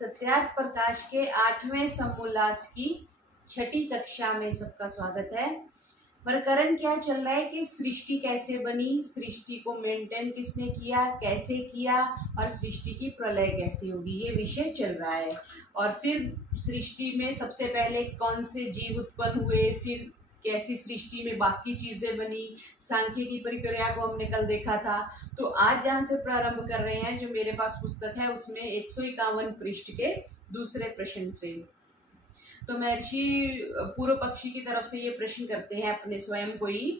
सत्यार्थ प्रकाश के 8वें समोल्लास की 6ठी कक्षा में सबका स्वागत है। प्रकरण क्या चल रहा है कि सृष्टि कैसे बनी, सृष्टि को मेंटेन किसने किया, कैसे किया और सृष्टि की प्रलय कैसे होगी, ये विषय चल रहा है। और फिर सृष्टि में सबसे पहले कौन से जीव उत्पन्न हुए, फिर कैसी सृष्टि में बाकी चीजें बनी, सांख्य की प्रक्रिया को हमने कल देखा था। तो आज जहाँ से प्रारंभ कर रहे हैं, जो मेरे पास पुस्तक है उसमें 151 पृष्ठ के दूसरे प्रश्न से। तो महर्षि पूर्व पक्षी की तरफ से ये प्रश्न करते हैं अपने स्वयं को ही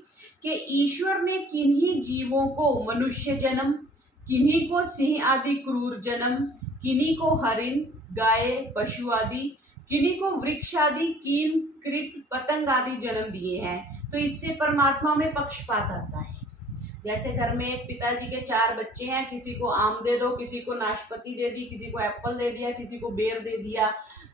कि ईश्वर ने किन्हीं जीवों को मनुष्य जन्म, किन्हीं को सिंह आदि क्रूर जन्म, किन्हीं को हरिण, गाय, पशु आदि, किन्हीं को वृक्ष आदि, कीट, कीट, पतंग आदि जन्म दिए हैं। तो इससे परमात्मा में पक्षपात आता है। जैसे घर में एक पिताजी के 4 बच्चे हैं, किसी को आम दे दो, किसी को नाशपाती दे दी, किसी को एप्पल दे दिया, किसी को बेर दे दिया,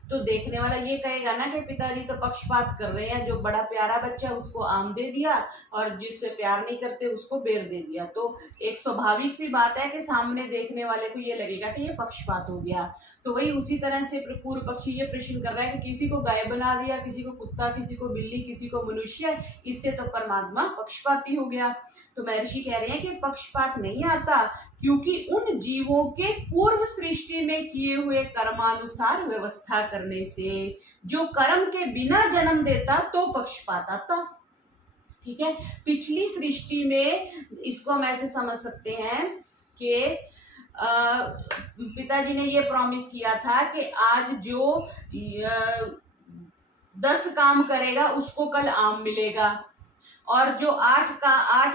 तो देखने वाला ये कहेगा ना कि पिताजी तो पक्षपात कर रहे हैं, जो बड़ा प्यारा बच्चा उसको आम दे दिया और जिससे प्यार नहीं करते उसको बेर दे दिया। तो एक स्वाभाविक सी बात है कि सामने देखने वाले को ये लगेगा कि ये पक्षपात हो गया। तो वही उसी तरह से पूर्व पक्षी ये प्रश्न कर रहा है कि किसी को गाय बना दिया, किसी को कुत्ता, किसी को बिल्ली, किसी को मनुष्य, इससे तो परमात्मा पक्षपाती हो गया। तो महर्षि कह रहे हैं कि पक्षपात नहीं आता, क्योंकि उन जीवों के पूर्व सृष्टि में किए हुए कर्मानुसार व्यवस्था करने से जो कर्म के बिना जन्म देता तो पक्षपात आता। ठीक है, पिछली सृष्टि में इसको हम ऐसे समझ सकते हैं कि पिताजी ने ये प्रॉमिस किया था कि आज जो 10 काम करेगा उसको कल आम मिलेगा, और जो 8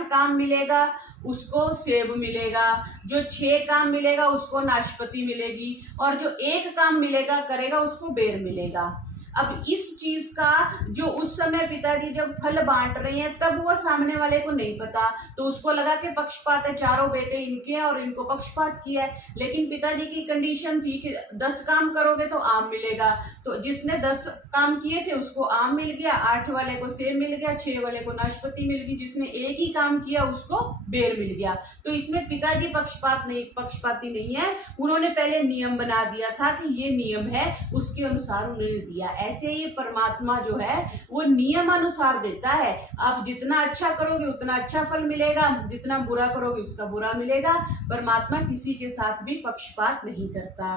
काम मिलेगा उसको सेब मिलेगा, जो 6 काम मिलेगा उसको नाशपाती मिलेगी, और जो 1 काम मिलेगा करेगा उसको बेर मिलेगा। अब इस चीज का जो उस समय पिताजी जब फल बांट रहे हैं तब वो सामने वाले को नहीं पता, तो उसको लगा कि पक्षपात है, चारों बेटे इनके हैं और इनको पक्षपात किया है। लेकिन पिताजी की कंडीशन थी कि 10 काम करोगे तो आम मिलेगा, तो जिसने 10 काम किए थे उसको आम मिल गया, 8 वाले को सेब मिल गया, 6 वाले को नाशपाती मिल गई, जिसने 1 ही काम किया उसको बेर मिल गया। तो इसमें पिताजी पक्षपाती नहीं है, उन्होंने पहले नियम बना दिया था कि ये नियम है, उसके अनुसार उन्होंने दिया। ऐसे ही परमात्मा जो है वो नियम अनुसार देता है। आप जितना अच्छा करोगे उतना अच्छा फल मिलेगा, जितना बुरा करोगे उसका बुरा मिलेगा। परमात्मा किसी के साथ भी पक्षपात नहीं करता।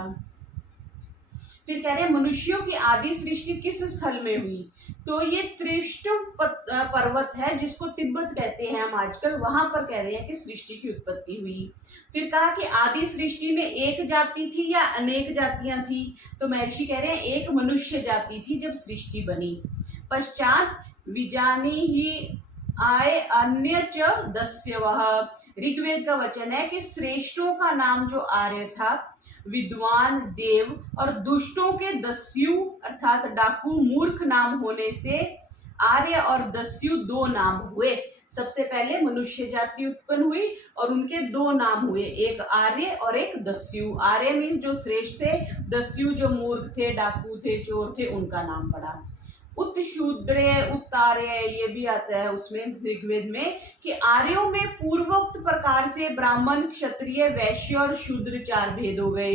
फिर कह रहे हैं मनुष्यों की आदि सृष्टि किस स्थल में हुई, तो ये त्रिष्टुप पर्वत है जिसको तिब्बत कहते हैं हम आजकल, वहां पर कह रहे हैं कि सृष्टि की उत्पत्ति हुई। फिर कहा कि आदि सृष्टि में एक जाति थी या अनेक जातियां थी, तो महर्षि कह रहे हैं एक मनुष्य जाति थी जब सृष्टि बनी। पश्चात विजानी ही आए अन्य च दस्यवः, ऋग्वेद का वचन है कि श्रेष्ठों का नाम जो आर्य था, विद्वान देव और दुष्टों के दस्यु अर्थात डाकू मूर्ख नाम होने से आर्य और दस्यु 2 नाम हुए। सबसे पहले मनुष्य जाति उत्पन्न हुई और उनके 2 नाम हुए, एक आर्य और एक दस्यु। आर्य मीन जो श्रेष्ठ थे, दस्यु जो मूर्ख थे, डाकू थे, चोर थे, उनका नाम पड़ा। उत्शूद्र उत्तार्य ये भी आता है उसमें ऋग्वेद में कि आर्यों में पूर्वोक्त प्रकार से ब्राह्मण, क्षत्रिय, वैश्य और शूद्र 4 भेद हो गए।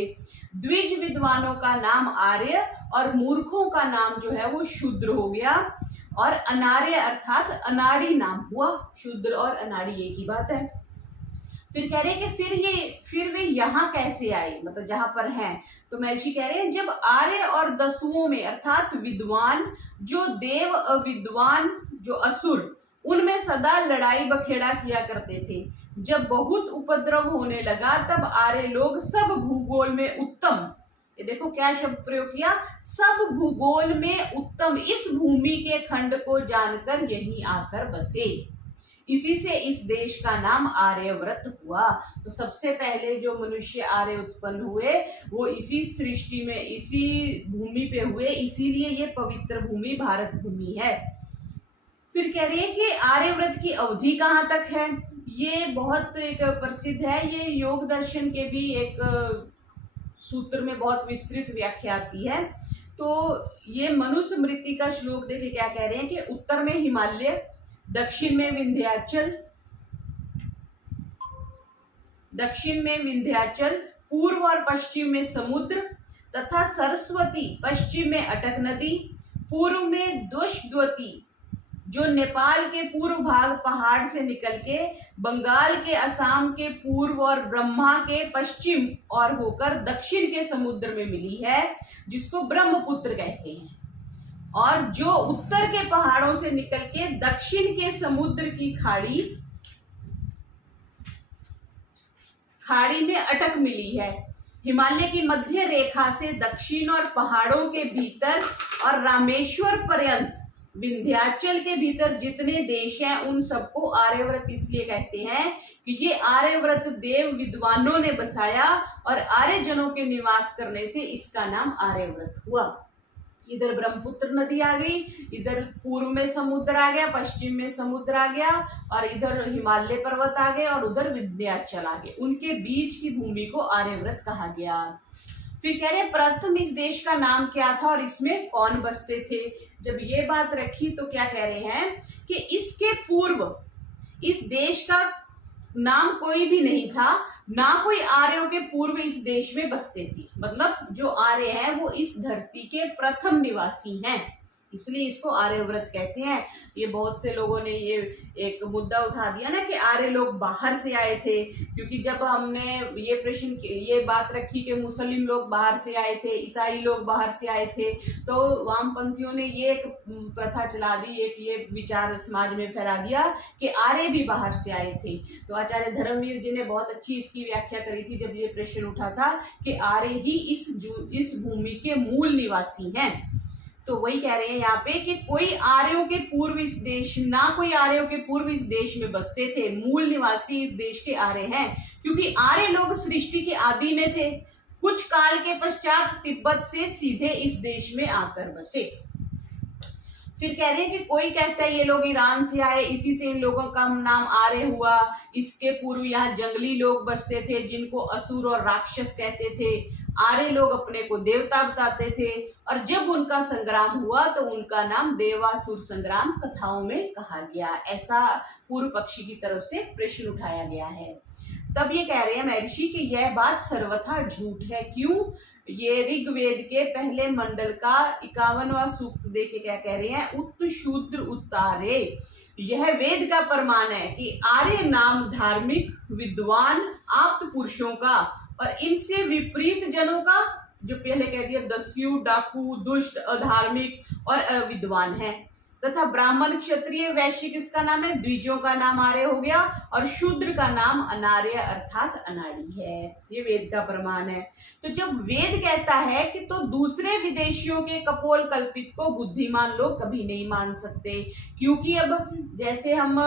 द्विज विद्वानों का नाम आर्य और मूर्खों का नाम जो है वो शूद्र हो गया, और अनार्य अर्थात अनाड़ी नाम हुआ। शूद्र और अनाड़ी एक ही बात है। फिर कह रहे हैं कि फिर वे यहाँ कैसे आए, मतलब जहां पर हैं। तो महर्षि कह रहे हैं जब आर्य और दस्युओं में अर्थात विद्वान जो देव, अविद्वान जो असुर, उनमें सदा लड़ाई बखेड़ा किया करते थे। जब बहुत उपद्रव होने लगा तब आर्य लोग सब भूगोल में उत्तम, ये देखो क्या शब्द प्रयोग किया, सब भूगोल में उत्तम इस भूमि के खंड को जानकर यहीं आकर बसे। इसी से इस देश का नाम आर्यव्रत हुआ। तो सबसे पहले जो मनुष्य आर्य उत्पन्न हुए वो इसी सृष्टि में, इसी भूमि पे हुए, इसीलिए ये पवित्र भूमि भारत भूमि है। फिर कह रही है कि आर्यव्रत की अवधि कहाँ तक है, ये बहुत एक प्रसिद्ध है, ये योग दर्शन के भी एक सूत्र में बहुत विस्तृत व्याख्या आती है। तो ये मनुस्मृति का श्लोक देखिए क्या कह रहे हैं कि उत्तर में हिमालय, दक्षिण में विंध्याचल, पूर्व और पश्चिम में समुद्र, तथा सरस्वती पश्चिम में अटक नदी, पूर्व में दुष्द्वती जो नेपाल के पूर्व भाग पहाड़ से निकल के बंगाल के असम के पूर्व और ब्रह्मा के पश्चिम और होकर दक्षिण के समुद्र में मिली है, जिसको ब्रह्मपुत्र कहते हैं, और जो उत्तर के पहाड़ों से निकल के दक्षिण के समुद्र की खाड़ी में अटक मिली है। हिमालय की मध्य रेखा से दक्षिण और पहाड़ों के भीतर और रामेश्वर पर्यंत विंध्याचल के भीतर जितने देश हैं उन सबको आर्यव्रत इसलिए कहते हैं कि ये आर्यव्रत देव विद्वानों ने बसाया और आर्यजनों के निवास करने से इसका नाम आर्यव्रत हुआ। इधर ब्रह्मपुत्र नदी आ गई, इधर पूर्व में समुद्र आ गया, पश्चिम में समुद्र आ गया, और इधर हिमालय पर्वत आ गए और उधर विंध्याचल आ गए। उनके बीच की भूमि को आर्यव्रत कहा गया। फिर कह रहे प्रथम इस देश का नाम क्या था और इसमें कौन बसते थे। जब ये बात रखी तो क्या कह रहे हैं कि इसके पूर्व इस देश का नाम कोई भी नहीं था, ना कोई आर्यों के पूर्व इस देश में बसते थे। मतलब जो आर्य हैं वो इस धरती के प्रथम निवासी हैं, इसलिए इसको आर्यव्रत कहते हैं। ये बहुत से लोगों ने ये एक मुद्दा उठा दिया ना कि आर्य लोग बाहर से आए थे, क्योंकि जब हमने ये बात रखी कि मुस्लिम लोग बाहर से आए थे, ईसाई लोग बाहर से आए थे, तो वामपंथियों ने ये एक प्रथा चला दी, एक ये विचार समाज में फैला दिया कि आर्य भी बाहर से आए थे। तो आचार्य धर्मवीर जी ने बहुत अच्छी इसकी व्याख्या करी थी जब ये प्रश्न उठा था कि आर्य ही इस भूमि के मूल निवासी हैं। तो वही कह रहे हैं यहाँ पे कि कोई आर्यों के पूर्व इस देश में बसते थे, मूल निवासी इस देश के आर्य हैं, क्योंकि आर्य लोग सृष्टि के आदि में थे। कुछ काल के पश्चात तिब्बत से सीधे इस देश में आकर बसे। फिर कह रहे हैं कि कोई कहता है ये लोग ईरान से आए, इसी से इन लोगों का नाम आर्य हुआ। इसके पूर्व यहाँ जंगली लोग बसते थे जिनको असुर और राक्षस कहते थे। आर्य लोग अपने को देवता बताते थे, और जब उनका संग्राम हुआ तो उनका नाम देवासुर संग्राम कथाओं में कहा गया। ऐसा पूर्व पक्षी की तरफ से प्रश्न उठाया गया है। तब ये कह रहे हैं महर्षि कि यह बात सर्वथा झूठ है। क्यों? ये ऋग्वेद के पहले मंडल का 51वां सूक्त देख के क्या कह रहे हैं, उत्त शूद्र उत्तारे। यह वेद का प्रमाण है कि आर्य नाम धार्मिक विद्वान आप्त पुरुषों का और इनसे विपरीत जनों का, जो पहले कह दिया दस्यु, डाकू, दुष्ट, अधार्मिक और अविद्वान है, तथा ब्राह्मण, क्षत्रिय, वैश्य किसका नाम है, द्विजों का नाम आर्य हो गया, और शूद्र का नाम अनार्य अर्थात अनाड़ी है। ये वेद का प्रमाण है। तो जब वेद कहता है कि तो दूसरे विदेशियों के कपोल कल्पित को बुद्धिमान लोग कभी नहीं मान सकते, क्योंकि अब जैसे हम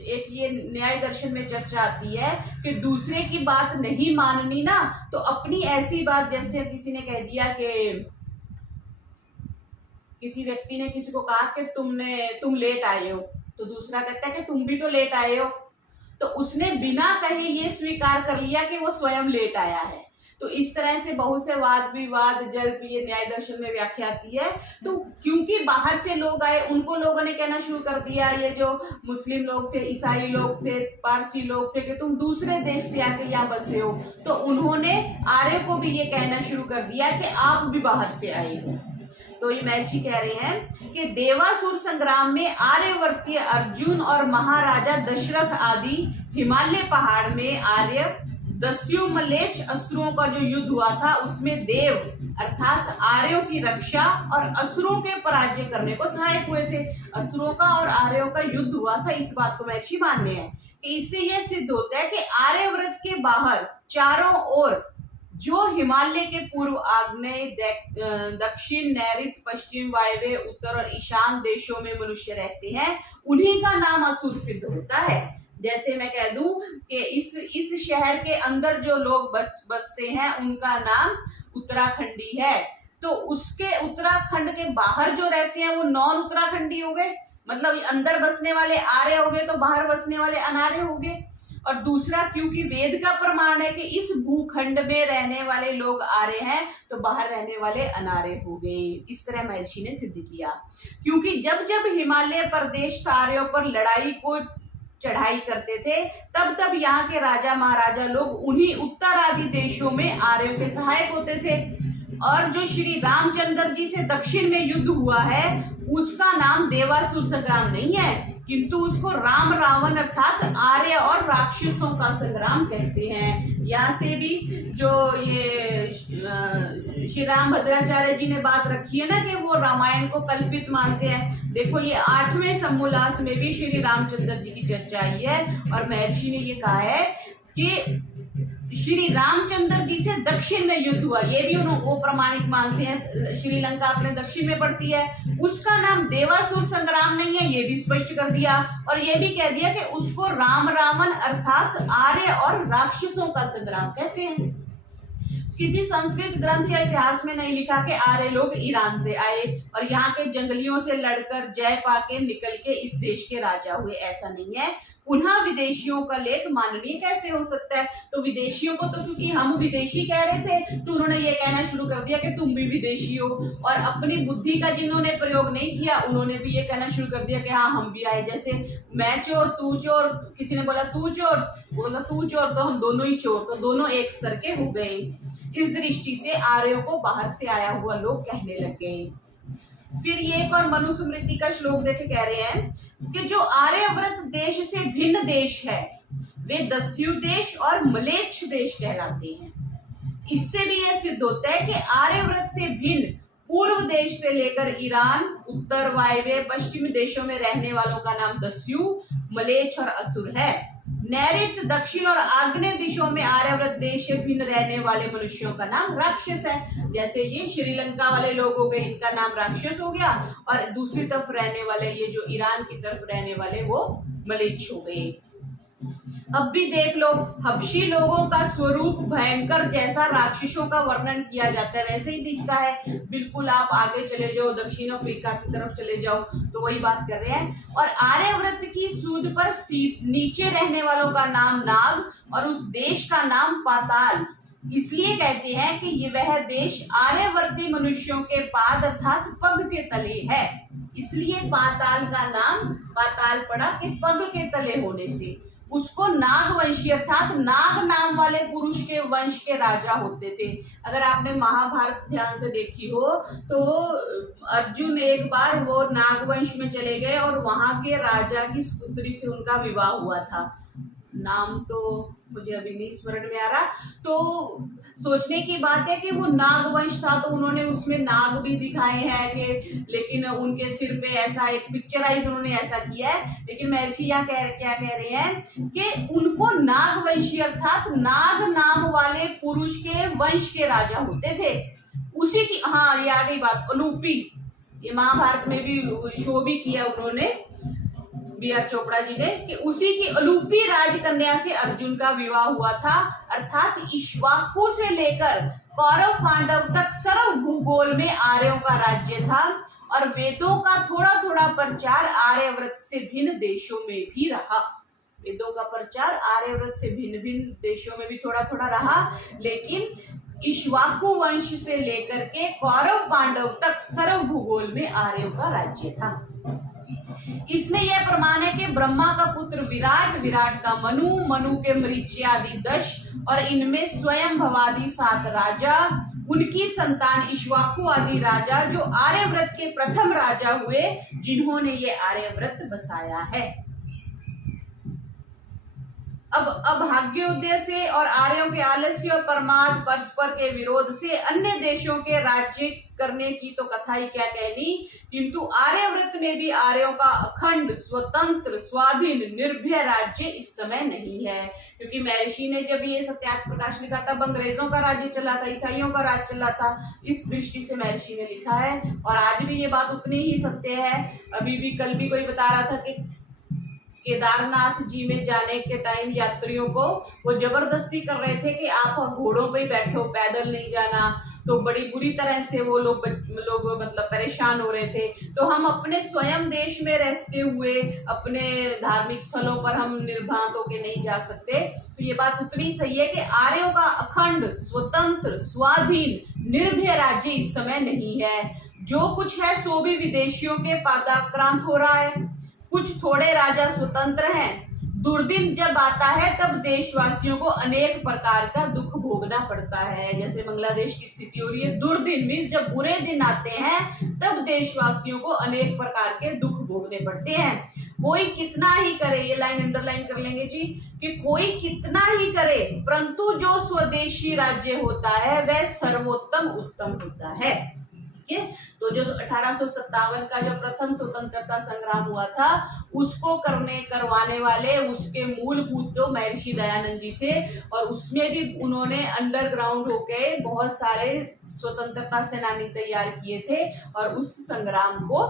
एक ये न्याय दर्शन में चर्चा आती है कि दूसरे की बात नहीं माननी ना, तो अपनी ऐसी बात, जैसे किसी ने कह दिया कि किसी व्यक्ति ने किसी को कहा कि तुम लेट आए हो, तो दूसरा कहता है कि तुम भी तो लेट आए हो, तो उसने बिना कहे ये स्वीकार कर लिया कि वो स्वयं लेट आया है। तो इस तरह से बहुत से वाद विवाद जल्प ये न्याय दर्शन में व्याख्या आती है। तो क्योंकि बाहर से लोग आए, उनको लोगों ने कहना शुरू कर दिया, ये जो मुस्लिम लोग थे, ईसाई लोग थे, पारसी लोग थे, कि तुम दूसरे देश से आके यहाँ बसे हो, तो उन्होंने आर्य को भी ये कहना शुरू कर दिया कि आप भी बाहर से आए हो। तो ये महर्षि कह रहे हैं कि देवासुर संग्राम में आर्यवर्तीय अर्जुन और महाराजा दशरथ आदि हिमालय पहाड़ में आर्य दस्यु मलेच्छ असुरों का जो युद्ध हुआ था, उसमें देव अर्थात आर्यों की रक्षा और असुरों के पराजय करने को सहायक हुए थे। असुरों का और आर्यों का युद्ध हुआ था, इस बात को महर्षि मानने हैं कि इससे यह सिद्ध होता है कि आर्यव्रत के बाहर चारों ओर जो हिमालय के पूर्व, आग्नेय, दक्षिण, नैऋत्य, पश्चिम, वायव्य, उत्तर और ईशान देशों में मनुष्य रहते हैं, उन्हीं का नाम असुर सिद्ध होता है। जैसे मैं कह दूं कि इस शहर के अंदर जो लोग बसते हैं उनका नाम उत्तराखंडी है, तो उसके उत्तराखंड के बाहर जो रहते हैं वो नॉन उत्तराखंडी हो गए, मतलब अंदर बसने वाले आर्य हो गए, तो बाहर बसने वाले अनार्य हो गए। और दूसरा, क्योंकि वेद का प्रमाण है कि इस भूखंड में रहने वाले लोग आर्य हैं, तो बाहर रहने वाले अनार्य हो गए। इस तरह महर्षि ने सिद्ध किया। क्योंकि जब जब हिमालय प्रदेश आर्यों पर लड़ाई को चढ़ाई करते थे, तब तब यहाँ के राजा महाराजा लोग उन्हीं उत्तर आदि देशों में आर्यों के सहायक होते थे। और जो श्री रामचंद्र जी से दक्षिण में युद्ध हुआ है उसका नाम देवासुर संग्राम नहीं है, किंतु उसको राम रावण अर्थात आर्य और राक्षसों का संग्राम कहते हैं। यहाँ से भी जो ये श्री राम भद्राचार्य जी ने बात रखी है ना कि वो रामायण को कल्पित मानते हैं, देखो ये 8वें समोल्लास में भी श्री रामचंद्र जी की चर्चा आई है और महर्षि ने ये कहा है कि श्री रामचंद्र जी से दक्षिण में युद्ध हुआ, ये भी वो प्रमाणिक मानते हैं। श्रीलंका अपने दक्षिण में पड़ती है, उसका नाम देवासुर संग्राम नहीं है, ये भी स्पष्ट कर दिया। और ये भी कह दिया कि उसको राम रावण अर्थात आर्य और राक्षसों का संग्राम कहते हैं। किसी संस्कृत ग्रंथ या इतिहास में नहीं लिखा कि आर्य लोग ईरान से आए और यहाँ के जंगलियों से लड़कर जय पाके निकल के इस देश के राजा हुए, ऐसा नहीं है। पुनः विदेशियों का लेख माननीय कैसे हो सकता है? तो विदेशियों को तो क्योंकि हम विदेशी कह रहे थे तो उन्होंने ये कहना शुरू कर दिया कि तुम भी विदेशी हो, और अपनी बुद्धि का जिन्होंने प्रयोग नहीं किया उन्होंने भी ये कहना शुरू कर दिया कि हाँ हम भी आए। जैसे मैं चोर तू चोर, किसी ने बोला तू चोर, बोला तू चोर, तो हम दोनों ही चोर, तो दोनों एक सर के हो गए। इस दृष्टि से आर्यों को बाहर से आया हुआ लोग कहने लग गए। फिर ये एक और मनुस्मृति का श्लोक देखे कह रहे हैं कि जो आर्यव्रत देश से भिन्न देश है वे दस्यु देश और मलेच्छ देश कहलाते हैं। इससे भी यह सिद्ध होता है कि आर्यव्रत से भिन्न पूर्व देश से लेकर ईरान, उत्तर, वायव्य, पश्चिम देशों में रहने वालों का नाम दस्यु, मलेच्छ और असुर है। नैऋत्य, दक्षिण और आग्नेय दिशाओं में आर्यव्रत देश से भिन्न रहने वाले मनुष्यों का नाम राक्षस है। जैसे ये श्रीलंका वाले लोग हो गए, इनका नाम राक्षस हो गया, और दूसरी तरफ रहने वाले ये जो ईरान की तरफ रहने वाले वो मलेच्छ हो गए। अब भी देख लो, हबशी लोगों का स्वरूप भयंकर जैसा राक्षसों का वर्णन किया जाता है वैसे ही दिखता है। बिल्कुल आप आगे चले जाओ, दक्षिण अफ्रीका की तरफ चले जाओ तो वही बात कर रहे हैं। और आर्यव्रत की सूद पर नीचे रहने वालों का नाम नाग और उस देश का नाम पाताल इसलिए कहते हैं कि ये वह देश आर्यवर्ती मनुष्यों के पाद अर्थात पग के तले है, इसलिए पाताल का नाम पाताल पड़ा कि पग के तले होने से। उसको नागवंशी अर्थात नाग नाम वाले पुरुष के वंश के राजा होते थे। अगर आपने महाभारत ध्यान से देखी हो तो अर्जुन एक बार वो नागवंश में चले गए और वहां के राजा की पुत्री से उनका विवाह हुआ था, नाम तो मुझे अभी नहीं स्मरण में आ रहा। तो सोचने की बात है कि वो नागवंश था तो उन्होंने उसमें नाग भी दिखाए हैं कि, लेकिन उनके सिर पे ऐसा एक पिक्चराइज उन्होंने ऐसा किया है। लेकिन महर्षि क्या कह रहे हैं कि उनको नागवंशी अर्थात नाग नाम वाले पुरुष के वंश के राजा होते थे। उसी की, हाँ ये आ गई बात, अलूपी, ये महाभारत में भी शो भी किया उन्होंने बी.आर. चोपड़ा जी ने, कि उसी की अलूपी राजकन्या से अर्जुन का विवाह हुआ था। अर्थात इक्ष्वाकु से लेकर कौरव पांडव तक सर्व भूगोल में आर्यों का राज्य था और वेदों का थोड़ा थोड़ा प्रचार आर्यव्रत से भिन्न देशों में भी रहा। वेदों का प्रचार आर्यव्रत से भिन्न भिन्न देशों में भी थोड़ा थोड़ा रहा, लेकिन इक्ष्वाकु वंश से लेकर के कौरव पांडव तक सर्व भूगोल में आर्यों का राज्य था। इसमें यह प्रमाण है कि ब्रह्मा का पुत्र विराट, विराट का मनु, मनु के मरीचि आदि 10 और इनमें स्वयं भवादि 7 राजा, उनकी संतान इक्ष्वाकु आदि राजा जो आर्यव्रत के प्रथम राजा हुए जिन्होंने ये आर्यव्रत बसाया है। अब अभाग्योदय से और आर्यों के आलस्य और परमार्थ परस्पर के विरोध से अन्य देशों के राज्य करने की तो कथा ही क्या कहनी, किंतु आर्यव्रत में भी आर्यों का अखंड स्वतंत्र स्वाधीन निर्भय राज्य इस समय नहीं है। क्योंकि महर्षि ने जब ये सत्यार्थ प्रकाश लिखा तब अंग्रेजों का राज्य चला था, ईसाइयों का राज चला था, इस दृष्टि से महर्षि ने लिखा है। और आज भी ये बात उतनी ही सत्य है। अभी भी कल भी कोई बता रहा था कि केदारनाथ जी में जाने के टाइम यात्रियों को वो जबरदस्ती कर रहे थे कि आप घोड़ों पे ही बैठो, पैदल नहीं जाना। तो बड़ी बुरी तरह से वो लोग मतलब परेशान हो रहे थे। तो हम अपने स्वयं देश में रहते हुए अपने धार्मिक स्थलों पर हम निर्भीक होकर नहीं जा सकते। तो ये बात उतनी सही है कि आर्यों का अखंड स्वतंत्र स्वाधीन निर्भय राज्य इस समय नहीं है। जो कुछ है सो भी विदेशियों के पादाक्रांत हो रहा है। कुछ थोड़े राजा स्वतंत्र हैं, दुर्दिन जब आता है तब देशवासियों को अनेक प्रकार का दुख भोगना पड़ता है। जैसे बांग्लादेश की स्थिति हो रही है, दुर्दिन मीन्स जब बुरे दिन आते हैं तब देशवासियों को अनेक प्रकार के दुख भोगने पड़ते हैं। कोई कितना ही करे, ये लाइन अंडरलाइन कर लेंगे जी, कि कोई कितना ही करे परंतु जो स्वदेशी राज्य होता है वह सर्वोत्तम उत्तम होता है। ठीक है, तो जो 1857 का जो प्रथम स्वतंत्रता संग्राम हुआ था उसको करवाने वाले उसके मूलभूत जो महर्षि दयानंद जी थे, और उसमें भी उन्होंने अंडरग्राउंड होके बहुत सारे स्वतंत्रता सेनानी तैयार किए थे और उस संग्राम को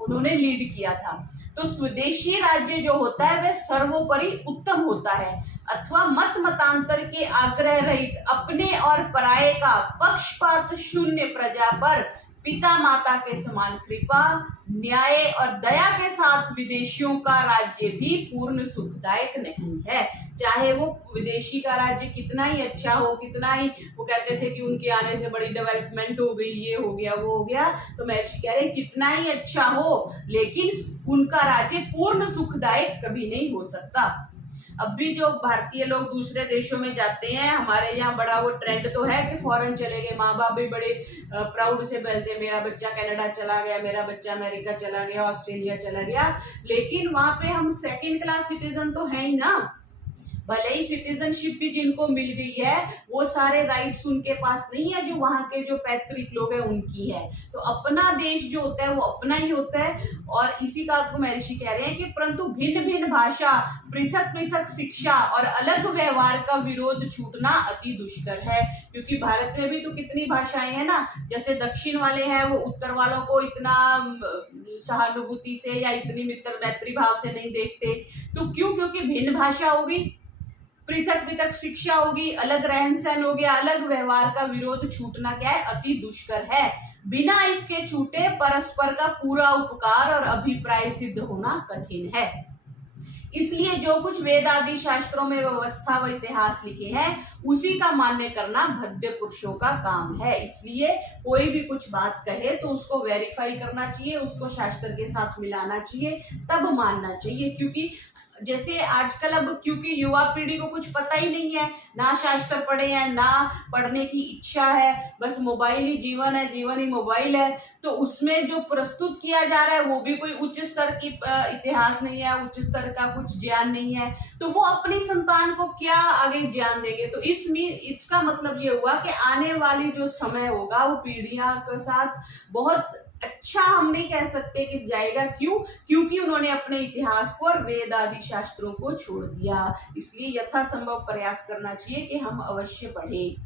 उन्होंने लीड किया था। तो स्वदेशी राज्य जो होता है वह सर्वोपरि उत्तम होता है, अथवा मत मतांतर के आग्रह रहित अपने और पराये का पक्षपात शून्य प्रजा पर पिता माता के समान कृपा, न्याय और दया के साथ विदेशियों का राज्य भी पूर्ण सुखदायक नहीं है। चाहे वो विदेशी का राज्य कितना ही अच्छा हो, कितना ही वो कहते थे कि उनके आने से बड़ी डेवलपमेंट हो गई, ये हो गया वो हो गया, तो महर्षि कह रहे कितना ही अच्छा हो लेकिन उनका राज्य पूर्ण सुखदायक कभी नहीं हो सकता। अब भी जो भारतीय लोग दूसरे देशों में जाते हैं, हमारे यहाँ बड़ा वो ट्रेंड तो है कि फॉरेन चले गए, माँ बाप भी बड़े प्राउड से बोलते मेरा बच्चा कनाडा चला गया, मेरा बच्चा अमेरिका चला गया, ऑस्ट्रेलिया चला गया, लेकिन वहां पे हम सेकंड क्लास सिटीजन तो है ही ना। भले ही सिटीजनशिप भी जिनको मिल गई है वो सारे राइट्स उनके पास नहीं है जो वहां के जो पैतृक लोग हैं उनकी है। तो अपना देश जो होता है वो अपना ही होता है। और इसी का आपको महर्षि कह रहे हैं कि परंतु भिन्न भिन्न भाषा, पृथक पृथक शिक्षा और अलग व्यवहार का विरोध छूटना अति दुष्कर है। क्योंकि भारत में भी तो कितनी भाषाएं हैं ना, जैसे दक्षिण वाले हैं वो उत्तर वालों को इतना सहानुभूति से या इतनी मित्र मैत्री भाव से नहीं देखते। तो क्यों? क्योंकि भिन्न भाषा होगी, पृथक पृथक शिक्षा होगी, अलग रहन सहन हो गया, अलग व्यवहार का विरोध छूटना क्या है? अति दुष्कर है। बिना इसके छूटे परस्पर का पूरा उपकार और अभिप्राय सिद्ध होना कठिन है। इसलिए जो कुछ वेद आदि शास्त्रों में व्यवस्था व इतिहास लिखे हैं उसी का मान्य करना भद्य पुरुषों का काम है। इसलिए कोई भी कुछ बात कहे तो उसको वेरीफाई करना चाहिए, उसको शास्त्र के साथ मिलाना चाहिए, तब मानना चाहिए। क्योंकि जैसे आजकल अब क्योंकि युवा पीढ़ी को कुछ पता ही नहीं है, ना शास्त्र पढ़े हैं, ना पढ़ने की इच्छा है, बस मोबाइल ही जीवन है, जीवन ही मोबाइल है, तो उसमें जो प्रस्तुत किया जा रहा है वो भी कोई उच्च स्तर की इतिहास नहीं है, उच्च स्तर का कुछ ज्ञान नहीं है, तो वो अपनी संतान को क्या आगे ज्ञान देंगे। तो इसका मतलब ये हुआ कि आने वाली जो समय होगा वो पीढ़ियां के साथ बहुत अच्छा हम नहीं कह सकते कि जाएगा। क्यों? क्योंकि उन्होंने अपने इतिहास को और वेद आदि शास्त्रों को छोड़ दिया। इसलिए यथासंभव प्रयास करना चाहिए कि हम अवश्य पढ़ें।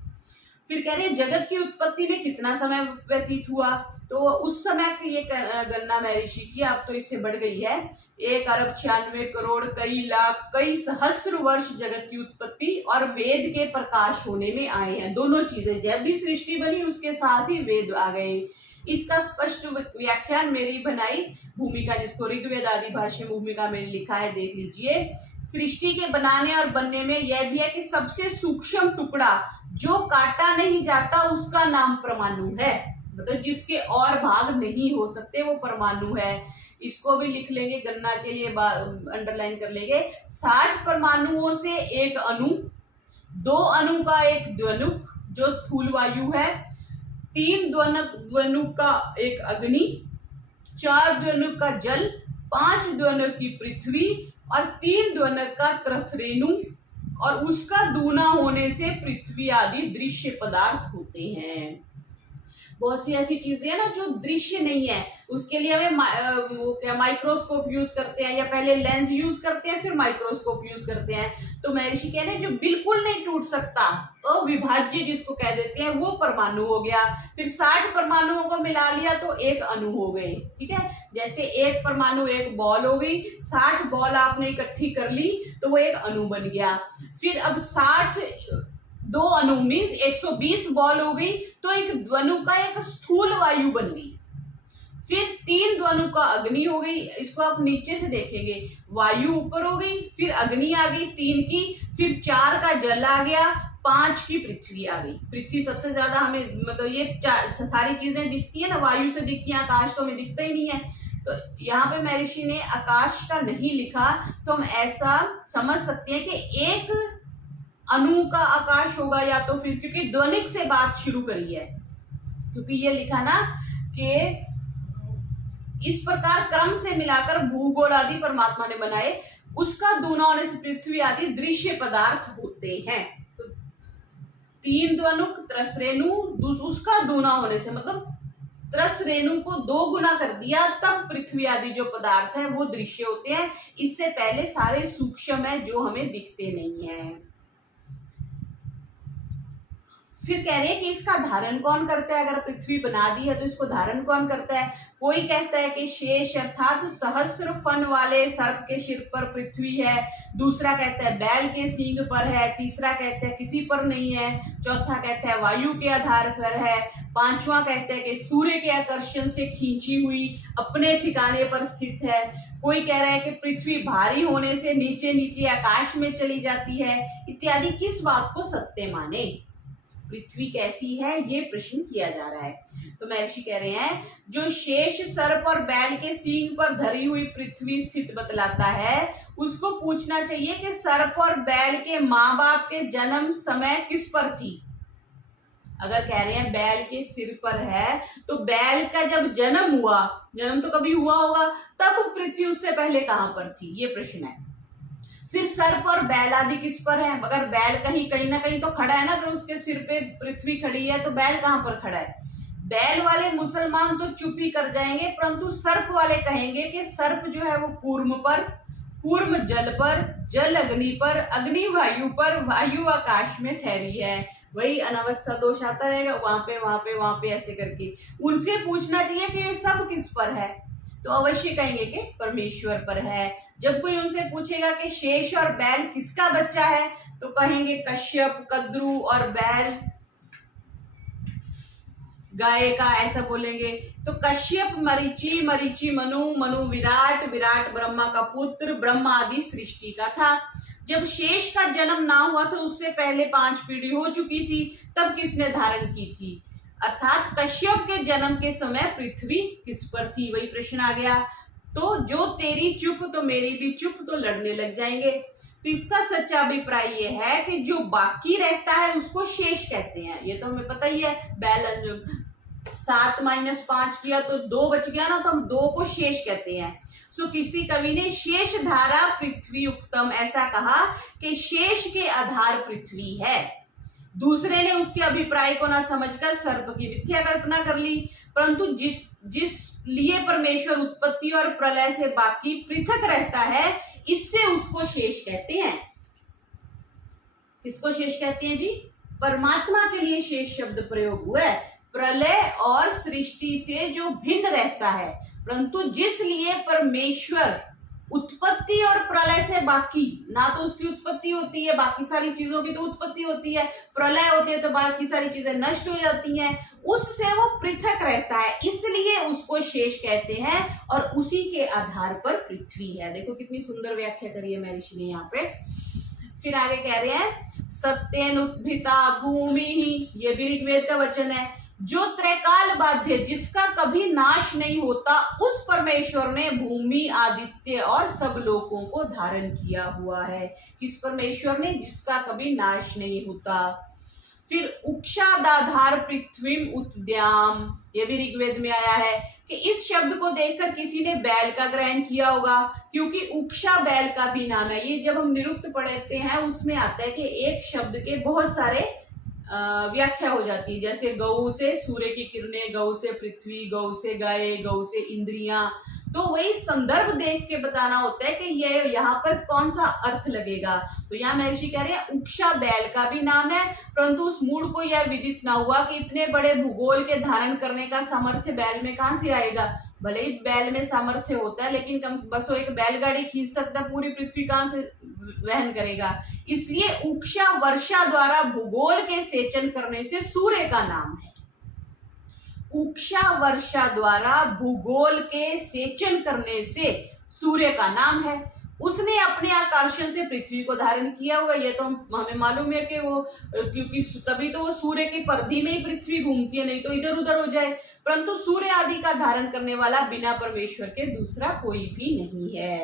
फिर कह रहे जगत की उत्पत्ति में कितना समय व्यतीत हुआ, तो उस समय की ये गणना महर्षि की, अब तो इससे बढ़ गई है। 1 अरब 96 करोड़ कई लाख कई सहस्र वर्ष जगत की उत्पत्ति और वेद के प्रकाश होने में आए हैं। दोनों चीजें, जब भी सृष्टि बनी उसके साथ ही वेद आ गए। इसका स्पष्ट व्याख्यान मेरी बनाई भूमिका, जिसको ऋग्वेद आदि भाष्य भूमिका में लिखा है, देख लीजिए। सृष्टि के बनाने और बनने में यह भी है कि सबसे सूक्ष्म टुकड़ा जो काटा नहीं जाता उसका नाम परमाणु है, मतलब जिसके और भाग नहीं हो सकते वो परमाणु है। इसको भी लिख लेंगे, गणना के लिए अंडरलाइन कर लेंगे। 60 परमाणुओं से एक अणु, 2 अणु का एक द्वनुक जो स्थूल वायु है, 3 द्वनुक का एक अग्नि, 4 द्वनुक का जल, 5 द्वनुक की पृथ्वी और 3 द्वनुक का त्रसरेणु, और उसका दूना होने से पृथ्वी आदि दृश्य पदार्थ होते हैं। बहुत सी ऐसी चीजें हैं ना जो दृश्य नहीं है, उसके लिए हमें माइक्रोस्कोप यूज करते हैं, या पहले लेंस यूज करते हैं फिर माइक्रोस्कोप यूज करते हैं। तो महर्षि कह रहे हैं जो बिल्कुल नहीं टूट सकता, अविभाज्य जिसको कह देते हैं, वो परमाणु हो गया। फिर 60 परमाणुओं को मिला लिया तो एक अणु हो गए। ठीक है, जैसे एक परमाणु एक बॉल हो गई, 60 बॉल आपने इकट्ठी कर ली तो वो एक अणु बन गया। फिर अब 2 अणु मीन्स 120 बॉल हो गई तो एक द्वनु का एक स्थूल वायु बन गई। फिर 3 द्वनु का अग्नि हो गई, इसको आप नीचे से देखेंगे, वायु ऊपर हो गई, फिर अग्नि आ गई 3 की, फिर 4 का जल आ गया, 5 की पृथ्वी आ गई। पृथ्वी सबसे ज्यादा हमें मतलब ये सारी चीजें दिखती है ना, वायु से दिखती है, आकाश तो हमें दिखता ही नहीं है। तो यहाँ पे महर्षि ने आकाश का नहीं लिखा, तो हम ऐसा समझ सकते हैं कि एक अणु का आकाश होगा, या तो फिर, क्योंकि ध्वनिक से बात शुरू करी है, क्योंकि ये लिखा ना कि इस प्रकार क्रम से मिलाकर भूगोल आदि परमात्मा ने बनाए, उसका दूना होने से पृथ्वी आदि दृश्य पदार्थ होते हैं। तो तीन द्वनुक त्रसरेणु, उसका दूना होने से मतलब त्रसरेणु को 2 गुना कर दिया, तब पृथ्वी आदि जो पदार्थ है वो दृश्य होते हैं। इससे पहले सारे सूक्ष्म है जो हमें दिखते नहीं है। फिर कह रहे हैं कि इसका धारण कौन करता है, अगर पृथ्वी बना दी है तो इसको धारण कौन करता है। कोई कहता है कि शेष अर्थात सहस्र फन वाले सर्प के सिर पर पृथ्वी है, दूसरा कहता है बैल के सींग पर है, तीसरा कहता है किसी पर नहीं है, चौथा कहता है वायु के आधार पर है, पांचवा कहता है कि सूर्य के आकर्षण से खींची हुई अपने ठिकाने पर स्थित है। कोई कह रहा है कि पृथ्वी भारी होने से नीचे नीचे आकाश में चली जाती है, इत्यादि। किस बात को सत्य माने, पृथ्वी कैसी है, ये प्रश्न किया जा रहा है। तो महर्षि कह रहे हैं जो शेष सर्प और बैल के सींग पर धरी हुई पृथ्वी स्थित बतलाता है, उसको पूछना चाहिए कि सर्प और बैल के माँ बाप के जन्म समय किस पर थी। अगर कह रहे हैं बैल के सिर पर है, तो बैल का जब जन्म हुआ, जन्म तो कभी हुआ होगा, तब पृथ्वी उससे पहले कहां पर थी, ये प्रश्न है। फिर सर्प और बैल आदि किस पर है, अगर बैल कहीं ना कहीं तो खड़ा है ना, अगर उसके सिर पे पृथ्वी खड़ी है तो बैल कहां पर खड़ा है। बैल वाले मुसलमान तो चुप ही कर जाएंगे, परंतु सर्प वाले कहेंगे कि सर्प जो है वो कूर्म पर, कूर्म जल पर, जल अग्नि पर, अग्नि वायु पर, वायु आकाश में ठहरी है। वही अनवस्था दोष आता रहेगा, वहां पे ऐसे करके उनसे पूछना चाहिए कि ये सब किस पर है, तो अवश्य कहेंगे कि परमेश्वर पर है। जब कोई उनसे पूछेगा कि शेष और बैल किसका बच्चा है, तो कहेंगे कश्यप, कद्रु और बैल गाय का, ऐसा बोलेंगे। तो कश्यप मरीचि, मरीचि मनु, मनु विराट, विराट ब्रह्मा का पुत्र, ब्रह्मा आदि सृष्टि का था। जब शेष का जन्म ना हुआ तो उससे पहले 5 पीढ़ी हो चुकी थी, तब किसने धारण की थी, अर्थात कश्यप के जन्म के समय पृथ्वी किस पर थी, वही प्रश्न आ गया। तो जो तेरी चुप तो मेरी भी चुप, तो लड़ने लग जाएंगे। तो इसका सच्चा अभिप्राय ये है कि जो बाकी रहता है उसको शेष कहते हैं। ये तो हमें पता ही है, बैलेंस 7 - 5 किया तो 2 बच गया ना, तो हम 2 को शेष कहते हैं। सो किसी कवि ने शेष धारा पृथ्वी उक्तम, ऐसा कहा कि शेष के आधार पृथ्वी है। दूसरे ने उसके अभिप्राय को ना समझकर सर्प की मिथ्या कल्पना कर ली, परंतु जिस लिए परमेश्वर उत्पत्ति और प्रलय से बाकी पृथक रहता है, इससे उसको शेष कहते हैं। किसको शेष कहते हैं जी, परमात्मा के लिए शेष शब्द प्रयोग हुआ है, प्रलय और सृष्टि से जो भिन्न रहता है। परंतु जिसलिए परमेश्वर उत्पत्ति और प्रलय से बाकी, ना तो उसकी उत्पत्ति होती है, बाकी सारी चीजों की तो उत्पत्ति होती है, प्रलय होती है तो बाकी सारी चीजें नष्ट हो जाती हैं, उससे वो पृथक रहता है, इसलिए उसको शेष कहते हैं, और उसी के आधार पर पृथ्वी है। देखो कितनी सुंदर व्याख्या करी है महर्षि ने यहाँ पे। फिर आगे कह रहे हैं सत्यनुद्भिता भूमि, ये भी ऋग्वेद का वचन है, जो त्रैकाल बाध्य, जिसका कभी नाश नहीं होता, उस परमेश्वर ने भूमि, आदित्य और सब लोकों को धारण किया हुआ है। किस परमेश्वर ने, जिसका कभी नाश नहीं होता। फिर उक्षादाधार पृथ्वी उद्याम, ये भी ऋग्वेद में आया है कि इस शब्द को देखकर किसी ने बैल का ग्रहण किया होगा, क्योंकि उक्षा बैल का भी नाम है। ये जब हम निरुक्त पढ़ते हैं उसमें आता है कि एक शब्द के बहुत सारे व्याख्या हो जाती है, जैसे गौ से सूर्य की किरणें, गौ से पृथ्वी, गौ से गाय, गौ से इंद्रियां। तो वही संदर्भ देख के बताना होता है कि ये यहाँ पर कौन सा अर्थ लगेगा। तो यहाँ महर्षि कह रहे हैं उक्षा बैल का भी नाम है, परंतु उस मूड को यह विदित ना हुआ कि इतने बड़े भूगोल के धारण करने का सामर्थ्य बैल में कहाँ से आएगा। भले ही बैल में सामर्थ्य होता है, लेकिन बस वो एक बैलगाड़ी खींच सकता, पूरी पृथ्वी कहाँ से वहन करेगा। इसलिए उक्षा वर्षा द्वारा भूगोल के सेचन करने से सूर्य का नाम है। उक्षा वर्षा द्वारा भूगोल के सेचन करने से सूर्य का नाम है। उसने अपने आकर्षण से पृथ्वी को धारण किया हुआ, ये तो हमें मालूम है कि वो क्योंकि तभी तो वो सूर्य की परिधि में ही पृथ्वी घूमती है, नहीं तो इधर उधर हो जाए। परंतु सूर्य आदि का धारण करने वाला बिना परमेश्वर के दूसरा कोई भी नहीं है।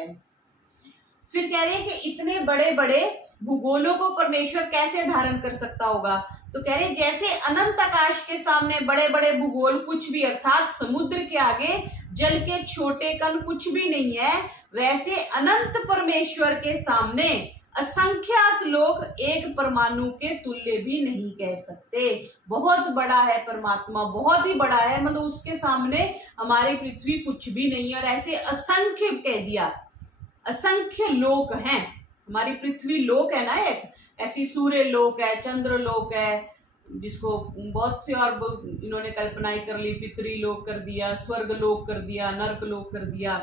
फिर कह रहे हैं कि इतने बड़े बड़े भूगोलों को परमेश्वर कैसे धारण कर सकता होगा। तो कह रहे हैं जैसे अनंत आकाश के सामने बड़े बड़े भूगोल कुछ भी, अर्थात समुद्र के आगे जल के छोटे कण कुछ भी नहीं है, वैसे अनंत परमेश्वर के सामने असंख्यात लोग एक परमाणु के तुल्य भी नहीं कह सकते। बहुत बड़ा है परमात्मा, बहुत ही बड़ा है, मतलब उसके सामने हमारी पृथ्वी कुछ भी नहीं है। और ऐसे असंख्य कह दिया, असंख्य लोक हैं, हमारी पृथ्वी लोक है ना, एक ऐसी सूर्य लोक है, चंद्र लोक है, जिसको बहुत से और इन्होंने कल्पनाएं कर ली, पितरी लोक कर दिया, स्वर्ग लोक कर दिया, नर्क लोक कर दिया।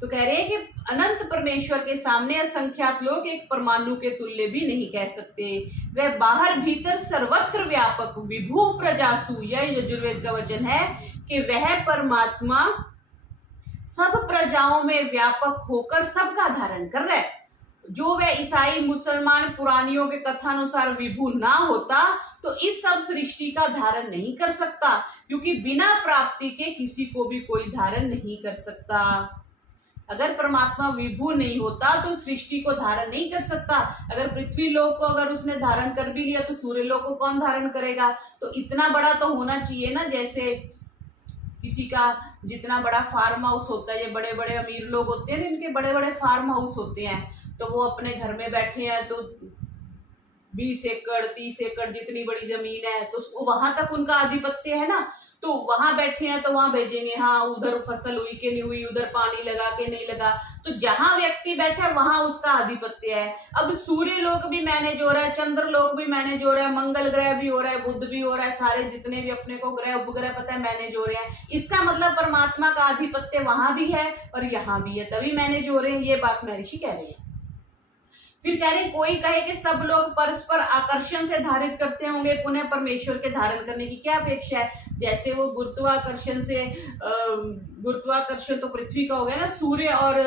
तो कह रहे हैं कि अनंत परमेश्वर के सामने असंख्यात लोग एक परमाणु के तुल्य भी नहीं कह सकते। वह बाहर भीतर सर्वत्र व्यापक विभू प्रजासु, यह यजुर्वेद का वचन है कि वह परमात्मा सब प्रजाओं में व्यापक होकर सबका धारण कर रहा है। जो वह ईसाई मुसलमान पुरानियों के कथानुसार विभू ना होता तो इस सब सृष्टि का धारण नहीं कर सकता, क्योंकि बिना प्राप्ति के किसी को भी कोई धारण नहीं कर सकता। अगर परमात्मा विभू नहीं होता तो सृष्टि को धारण नहीं कर सकता। अगर पृथ्वी लोक को अगर उसने धारण कर भी लिया तो सूर्य लोक को कौन धारण करेगा। तो इतना बड़ा तो होना चाहिए ना, जैसे किसी का जितना बड़ा फार्म हाउस होता है, ये बड़े बड़े अमीर लोग होते हैं, इनके बड़े बड़े फार्म हाउस होते हैं, तो वो अपने घर में बैठे हैं तो 20 एकड़ 30 एकड़ जितनी बड़ी जमीन है तो वहां तक उनका आधिपत्य है ना। तो वहां बैठे हैं तो वहां भेजेंगे, हाँ उधर फसल हुई कि नहीं हुई, उधर पानी लगा के नहीं लगा, तो जहां व्यक्ति बैठा है वहां उसका आधिपत्य है। अब सूर्य लोक भी मैनेज हो रहा है, चंद्र लोक भी मैनेज हो रहा है, मंगल ग्रह भी हो रहा है, बुध भी हो रहा है, सारे जितने भी अपने को ग्रह उपग्रह पता है मैनेज हो रहे हैं। इसका मतलब परमात्मा का आधिपत्य वहां भी है और यहाँ भी है, तभी मैनेज हो रहे हैं। ये बात महर्षि कह रहे हैं। फिर कह रहे कोई कहे कि सब लोग परस्पर आकर्षण से धारित करते होंगे, पुनः परमेश्वर के धारण करने की क्या अपेक्षा है। जैसे वो गुरुत्वाकर्षण से, गुरुत्वाकर्षण तो पृथ्वी का हो गया ना, सूर्य और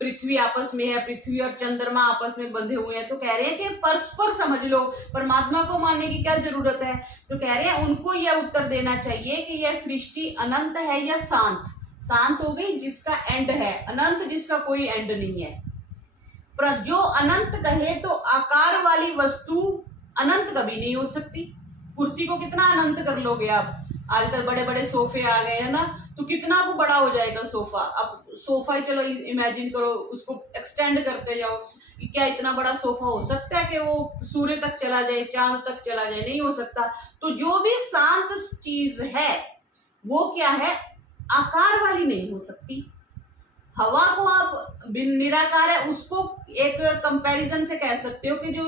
पृथ्वी आपस में है, पृथ्वी और चंद्रमा आपस में बंधे हुए हैं, तो कह रहे हैं कि परस्पर समझ लो, परमात्मा को मानने की क्या जरूरत है। तो कह रहे हैं उनको यह उत्तर देना चाहिए कि यह सृष्टि अनंत है या शांत। शांत हो गई जिसका एंड है, अनंत जिसका कोई एंड नहीं है। पर जो अनंत कहे तो आकार वाली वस्तु अनंत कभी नहीं हो सकती। कुर्सी को कितना अनंत कर लोगे आप, आजकल बड़े बड़े सोफे आ गए हैं ना, तो कितना वो बड़ा हो जाएगा सोफा। अब सोफा ही चलो इमेजिन करो, उसको एक्सटेंड करते जाओ, क्या इतना बड़ा सोफा हो सकता है कि वो सूर्य तक चला जाए, चांद तक चला जाए, नहीं हो सकता। तो जो भी शांत चीज है वो क्या है, आकार वाली नहीं हो सकती। हवा को आप निराकार है, उसको एक कंपैरिजन से कह सकते हो कि जो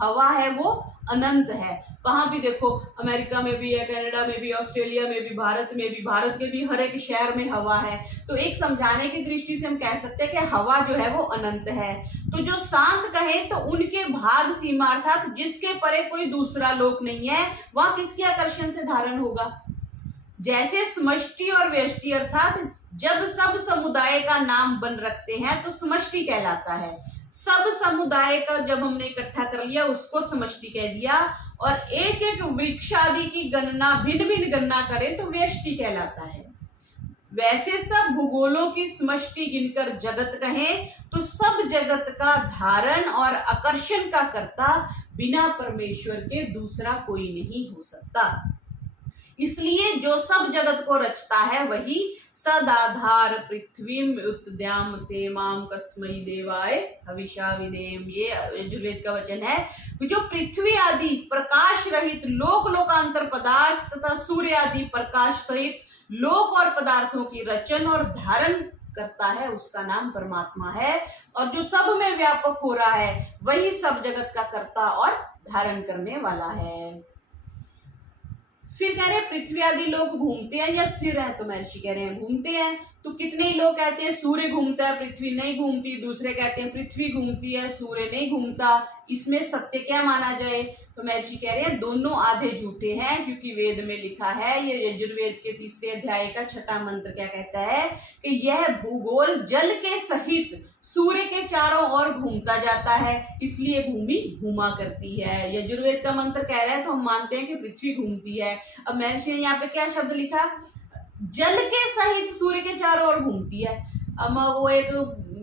हवा है वो अनंत है। कहाँ भी देखो, अमेरिका में भी है, कनाडा में भी, ऑस्ट्रेलिया में भी, भारत में भी, भारत के भी हर एक शहर में हवा है। तो एक समझाने की दृष्टि से हम कह सकते हैं कि हवा जो है वो अनंत है। तो जो शांत कहे तो उनके भाग सीमा, अर्थात जिसके परे कोई दूसरा लोक नहीं है, वहां किसके आकर्षण से धारण होगा। जैसे समष्टि और व्यष्टि, अर्थात जब सब समुदाय का नाम बन रखते हैं तो समष्टि कहलाता है। सब समुदाय का जब हमने इकट्ठा कर लिया उसको समष्टि कह दिया, और एक एक वृक्ष आदि की गणना, भिन्न भिन्न गणना करें तो व्यष्टि कहलाता है। वैसे सब भूगोलों की समष्टि गिनकर जगत कहें तो सब जगत का धारण और आकर्षण का कर्ता बिना परमेश्वर के दूसरा कोई नहीं हो सकता। इसलिए जो सब जगत को रचता है वही सदाधार पृथ्वी उत्द्याम ते माम कस्मै देवाय हविषा विदेम, ये यजुर्वेद का वचन है। जो पृथ्वी आदि प्रकाश रहित लोक लोकांतर पदार्थ तथा सूर्य आदि प्रकाश सहित लोक और पदार्थों की रचन और धारण करता है, उसका नाम परमात्मा है। और जो सब में व्यापक हो रहा है वही सब जगत का कर्ता और धारण करने वाला है। फिर कह रहे हैं पृथ्वी आदि लोग घूमते हैं या स्थिर हैं, तो महर्षि कह रहे हैं घूमते हैं। तो कितने ही लोग कहते हैं सूर्य घूमता है पृथ्वी नहीं घूमती, दूसरे कहते हैं पृथ्वी घूमती है सूर्य नहीं घूमता। इसमें सत्य क्या माना जाए। तो महर्षि कह रहे हैं दोनों आधे झूठे हैं, क्योंकि वेद में लिखा है, ये यजुर्वेद के 3रे अध्याय का 6ठा मंत्र क्या कहता है कि यह भूगोल जल के सहित सूर्य के चारों ओर घूमता जाता है, इसलिए भूमि घूमा करती है। यजुर्वेद का मंत्र कह रहा है तो हम मानते हैं कि पृथ्वी घूमती है। अब महर्षि ने यहाँ पे क्या शब्द लिखा, जल के सहित सूर्य के चारों ओर घूमती है। अब वो एक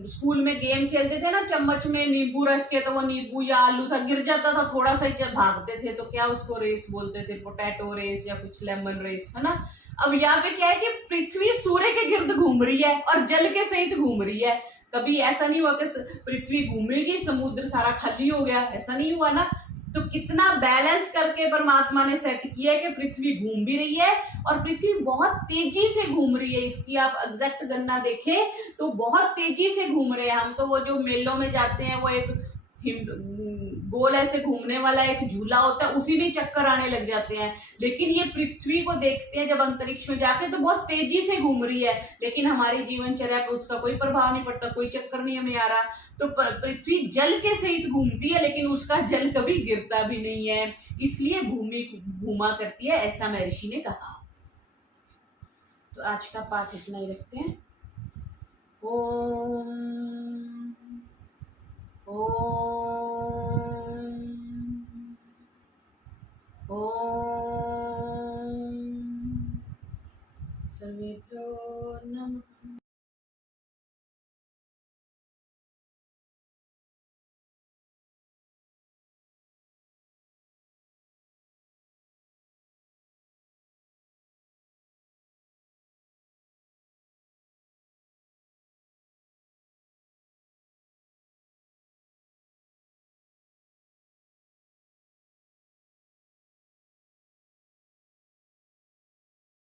स्कूल में गेम खेलते थे ना, चम्मच में नींबू रख के, तो वो नींबू या आलू था, गिर जाता था, थोड़ा सा ही भागते थे, तो क्या उसको रेस बोलते थे, पोटैटो रेस या कुछ लेमन रेस, है ना। अब यहाँ पे क्या है कि पृथ्वी सूर्य के गिर्द घूम रही है और जल के सहित घूम रही है। कभी ऐसा नहीं हुआ कि पृथ्वी घूमेगी समुद्र सारा खाली हो गया, ऐसा नहीं हुआ ना। तो कितना बैलेंस करके परमात्मा ने सेट किया है कि पृथ्वी घूम भी रही है और पृथ्वी बहुत तेजी से घूम रही है। इसकी आप एग्जैक्ट गणना देखें तो बहुत तेजी से घूम रहे हैं हम। तो वो जो मेलों में जाते हैं, वो एक गोल ऐसे घूमने वाला एक झूला होता है, उसी में चक्कर आने लग जाते हैं। लेकिन ये पृथ्वी को देखते हैं जब अंतरिक्ष में जाके, तो बहुत तेजी से घूम रही है, लेकिन हमारी जीवनचर्या पर उसका कोई प्रभाव नहीं पड़ता, कोई चक्कर नहीं हमें आ रहा। तो पृथ्वी जल के सहित घूमती है, लेकिन उसका जल कभी गिरता भी नहीं है, इसलिए भूमि घूमा करती है, ऐसा महर्षि ने कहा। तो आज का पाठ इतना ही रखते हैं। ओम